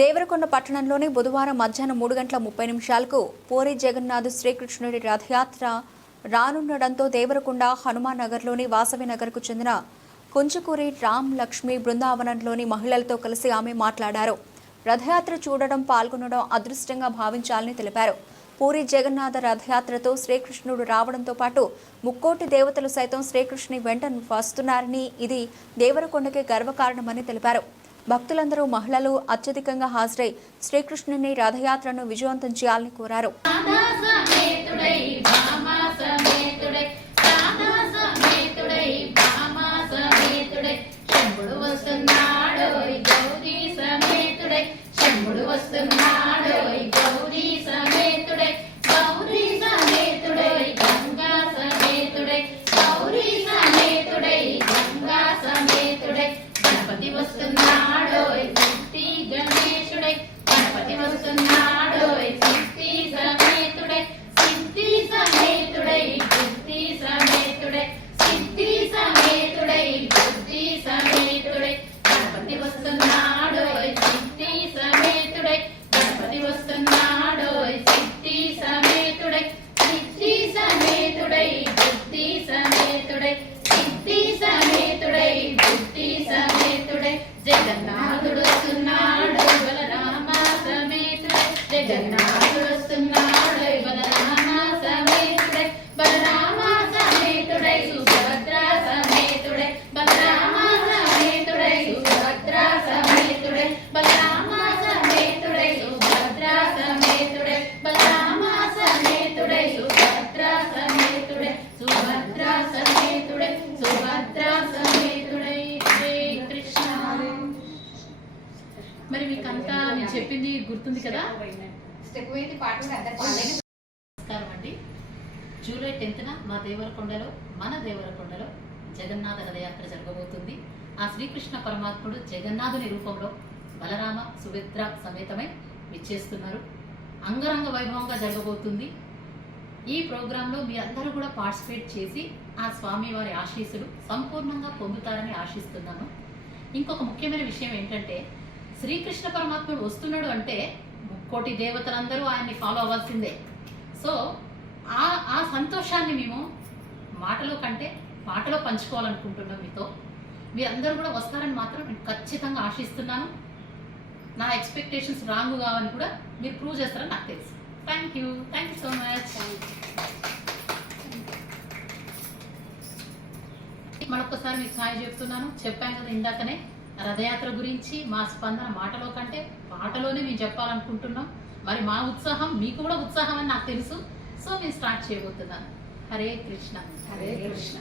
దేవరకొండ పట్టణంలోని బుధవారం మధ్యాహ్నం 3:30 పూరి జగన్నాథ్ శ్రీకృష్ణుడి రథయాత్ర రానుండడంతో దేవరకొండ హనుమాన్ నగర్లోని వాసవి నగర్కు చెందిన కుంచుకూరి రామ్ లక్ష్మి బృందావనంలోని మహిళలతో కలిసి ఆమె మాట్లాడారు. రథయాత్ర చూడడం పాల్గొనడం అదృష్టంగా భావించాలని తెలిపారు. పూరి జగన్నాథ రథయాత్రతో శ్రీకృష్ణుడు రావడంతో పాటు ముక్కోటి దేవతలు సైతం శ్రీకృష్ణుని వెంట వస్తున్నారని, ఇది దేవరకొండకి గర్వకారణమని తెలిపారు. భక్తులందరూ మహిళలు అత్యధికంగా హాజరై శ్రీకృష్ణుని రథయాత్రను విజయవంతం చేయాలని కోరారు. జగన్నాథుడు వస్తున్నాడు బలరామ సమేతుడై, జగన్నాథుడు వస్తున్నాడు బలరామ సమేతుడై, బలరామ సమేతుడై సుభద్ర సమేతుడై, బలరామ సమేతుడై సుభద్ర సమేతుడై, బలరామ సమేతుడై సుభద్ర సమేతుడై, బలరామ సమేతుడై సుభద్ర సమేతుడై, సుభద్ర సమేతుడై సుభద్ర సమేతుడై. మరి మీకంతా నేను చెప్పింది గుర్తుంది కదా? నమస్కారం అండి. జూలై 10న మన దేవరకొండలో జగన్నాథ రథయాత్ర జరగబోతుంది. ఆ శ్రీకృష్ణ పరమాత్ముడు జగన్నాథుని రూపంలో బలరామ సుభద్ర సమేతమై విచ్చేస్తున్నారు. అంగరంగ వైభవంగా జరగబోతుంది. ఈ ప్రోగ్రాంలో మీ అందరూ కూడా పార్టిసిపేట్ చేసి ఆ స్వామి వారి ఆశీస్సులు సంపూర్ణంగా పొందుతారని ఆశిస్తున్నాను. ఇంకొక ముఖ్యమైన విషయం ఏంటంటే, శ్రీకృష్ణ పరమాత్ముడు వస్తున్నాడు అంటే ముక్కోటి దేవతలందరూ ఆయన్ని ఫాలో అవ్వాల్సిందే. సో ఆ సంతోషాన్ని మేము మాటలో కంటే పాటలో పంచుకోవాలనుకుంటున్నాం మీతో. మీరందరూ కూడా వస్తారని మాత్రం నేను ఖచ్చితంగా ఆశిస్తున్నాను. నా ఎక్స్పెక్టేషన్స్ రాంగ్ కావని కూడా మీరు ప్రూవ్ చేస్తారని నాకు తెలుసు. Thank you so much. మరొకసారి మీకు హాయ్ చెప్తున్నాను. చెప్పాను కదా ఇందాకనే, రథయాత్ర గురించి మా స్పందన మాటలో కంటే పాటలోనే మేము చెప్పాలనుకుంటున్నాం. మరి మా ఉత్సాహం మీకు కూడా ఉత్సాహం అని నాకు తెలుసు. సో నేను స్టార్ట్ చేయబోతున్నాను. హరే కృష్ణ. హరే కృష్ణ.